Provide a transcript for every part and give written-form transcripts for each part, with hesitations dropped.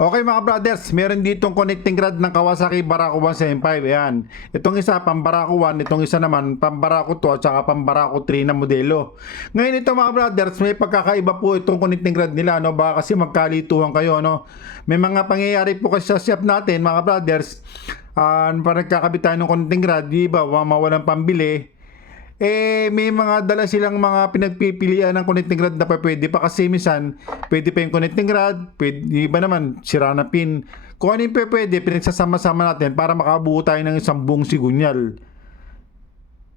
Okay mga brothers, meron ditong connecting rod ng Kawasaki Barako 175. Ayan. Itong isa pambarako 1, itong isa naman pambarako 2 at saka pambarako 3 na modelo. Ngayon ito mga brothers, may pagkakaiba po itong connecting rod nila, no? Baka kasi magkalituhan kayo, no? May mga pangyayari po kasi sa shop natin mga brothers. Para nagkakabit tayo ng connecting rod, di ba, mawalan pambili. May mga dala silang mga pinagpipilian ng connecting rod na pwede pa kasi minsan pwede pa yung connecting rod, pwede, iba naman sira na pin. Kung ano yung pwede, pinagsasama-sama natin para makabuo tayo ng isang buong sigunyal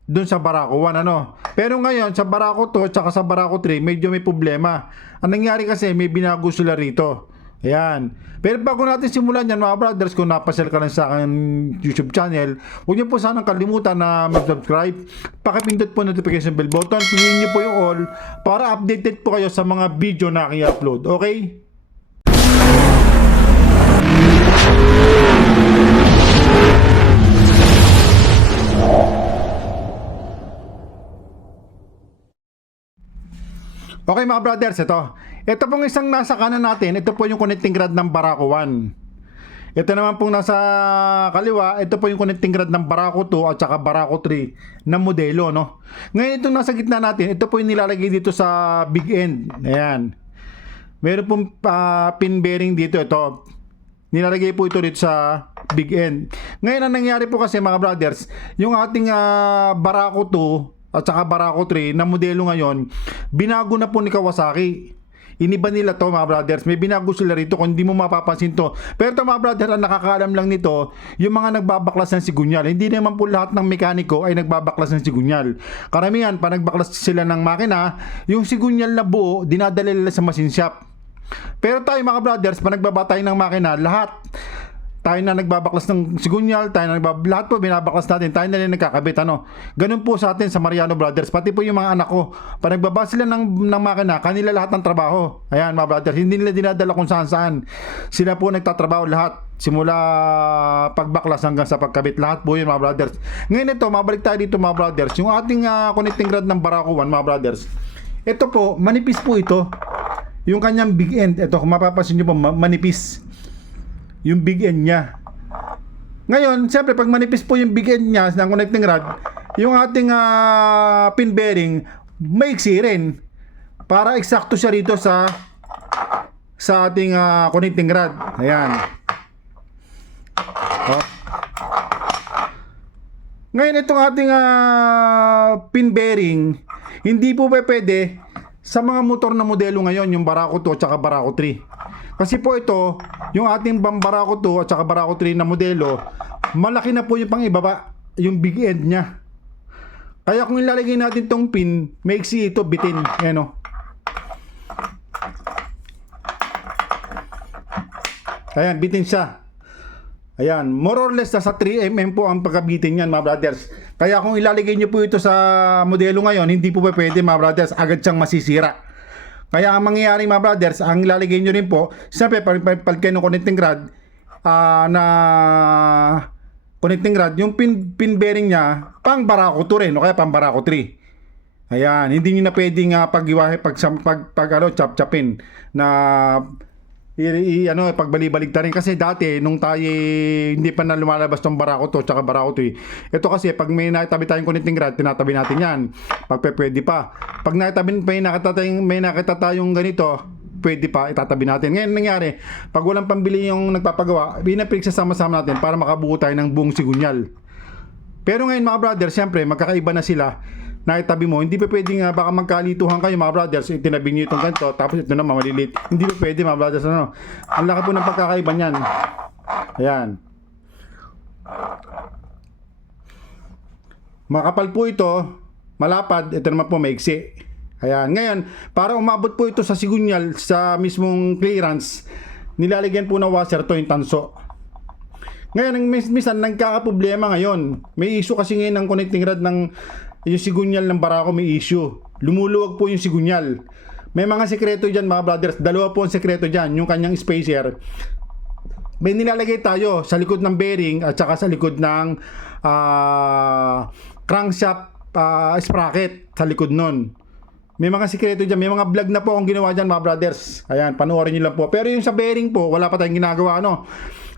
doon sa Barako 1, ano. Pero ngayon sa Barako 2 at sa Barako 3 medyo may problema. Ang nangyari kasi may binago sila rito. Ayan. Pero bago natin simulan yan mga brothers, kung napasal ka lang sa aking YouTube channel, huwag niyo po sanang kalimutan na mag-subscribe. Pakipindot po notification bell button, piliin niyo po yung all para updated po kayo sa mga video na aking upload. Okay? Okay mga brothers, ito pong isang nasa kanan natin, ito po yung connecting rod ng Barako 1. Ito naman pong nasa kaliwa, ito po yung connecting rod ng Barako 2 at saka Barako 3 na modelo, no? Ngayon itong nasa gitna natin, ito po yung nilalagay dito sa big end. Ayan. Meron pong pin bearing dito, ito. Nilalagay po ito dito sa big end. Ngayon ang nangyari po kasi mga brothers, yung ating Barako 2 at saka Barako 3 na modelo ngayon, binago na po ni Kawasaki. Iniba nila to mga brothers. May binago sila rito kung hindi mo mapapansin to. Pero to mga brothers, ang nakakaalam lang nito, yung mga nagbabaklas ng sigunyal. Hindi naman po lahat ng mekaniko ay nagbabaklas ng sigunyal. Karamihan, pa nagbaklas sila ng makina, yung sigunyal na buo, dinadala nila sa machine shop. Pero tayo mga brothers, pa nagbabatay ng makina, lahat tayo na nagbabaklas ng sigunyal, lahat po binabaklas natin, tayo na rin nagkakabit, ano. Ganun po sa atin sa Mariano Brothers, pati po yung mga anak ko, pag nagbaba sila ng makina, kanila lahat ng trabaho. Ayan mga brothers, hindi nila dinadala kung saan saan. Sila po nagtatrabaho lahat, simula pagbaklas hanggang sa pagkabit, lahat po yun mga brothers. Ngayon ito, mabalik tayo dito mga brothers, yung ating connecting rod ng Barako 1 mga brothers. Ito po, manipis po ito. Yung kanyang big end, ito kung mapapansin nyo po, manipis yung big end niya. Ngayon, siyempre pag manipis po yung big end niya ng connecting rod, yung ating pin bearing maiksi rin para eksakto siya rito sa ating connecting rod. Ayan. Oh. Ngayon itong ating pin bearing, hindi po pwede sa mga motor na modelo ngayon, yung Barako 2 at saka Barako 3. Kasi po ito, yung ating Barako 2 at saka Barako 3 na modelo, malaki na po yung pang ibaba, yung big end niya. Kaya kung ilalagay natin tong pin, maiksi ito, bitin. Ayan o. Ayan, bitin siya. Ayan, more or less nasa 3mm po ang pagkabitin niyan mga brothers. Kaya kung ilalagay niyo po ito sa modelo ngayon, hindi po pwede mga brothers, agad siyang masisira. Kaya ang mangyayari mga brothers, ang ilalagay niyo rin po, siyempre pag kayo ng connecting rod, na connecting rod, yung pin bearing niya, pang Barako 2 rin, o kaya pang Barako 3. Ayan, hindi niyo na pwedeng chop-chopin na pagbali-balik ta rin kasi dati nung tayo hindi pa na lumalabas tong Barako 2 tsaka Barako 3. Ito kasi pag may nakitabi tayong connecting rod, tinatabi natin yan. Pag pwede pa. Pag may nakita tayong ganito, pwede pa, itatabi natin. Ngayon nangyari, pag walang pambili yung nagpapagawa, pinagsasama-sama natin para makabuo tayo ng buong sigunyal. Pero ngayon mga brother, siyempre magkakaiba na sila. Naitabi mo, hindi pa pwedeng baka magkalituhan kayo mga brothers, itinabi nyo itong ganito, tapos ito naman malilit. Hindi pa pwede mga brothers, ano. Ang laki po ng pagkakaiba niyan. Ayan. Makapal po ito, malapad, ito naman po maiksi. Ayan. Ngayon, para umabot po ito sa sigunyal, sa mismong clearance, nilalagyan po ng washer to yung tanso. Ngayon, minsan nagkakaproblema ngayon. May issue kasi ngayon ng connecting rod ng yung sigunyal ng Barako, may issue. Lumuluwag po yung sigunyal. May mga sekreto dyan mga brothers. Dalawa po ang sekreto dyan. Yung kanyang spacer. May nilalagay tayo sa likod ng bearing at saka sa likod ng crankshaft sprocket sa likod nun. May mga sikreto dyan. May mga vlog na po akong ginawa dyan mga brothers. Ayan, panoorin nyo lang po. Pero yung sa bearing po, wala pa tayong ginagawa ano.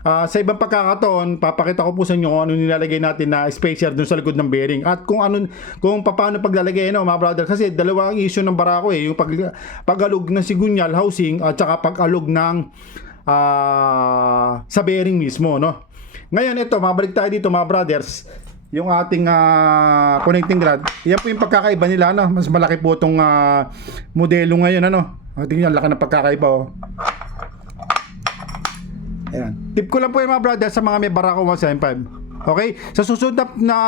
Sa ibang pagkakataon, papakita ko po sa inyo kung ano nilalagay natin na spacer dun sa likod ng bearing. At kung paano paglalagay no, mga brothers. Kasi dalawa ang issue ng Barako eh. Yung pag-alog ng sigunyal housing at saka pag-alog ng sa bearing mismo. No? Ngayon ito, mabalik tayo dito mga brothers. Yung ating connecting rod. Yan po yung pagkakaiba nila. No? Mas malaki po itong modelo ngayon. Ano? Tingnan, laki ng pagkakaiba. Oh. Ayan. Tip ko lang po yung mga brother sa mga may Barako 175. Okay? Sa susunod na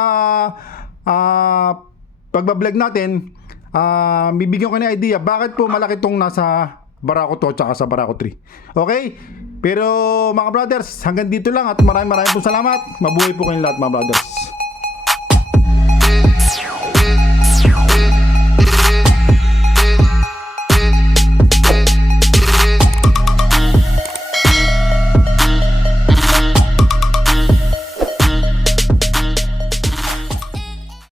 pagbablog natin, bibigyan ko ng idea bakit po malaki tong nasa Barako 2 at sa Barako 3. Okay? Pero mga brothers, hanggang dito lang at maraming po salamat. Mabuhay po kayong lahat mga brothers.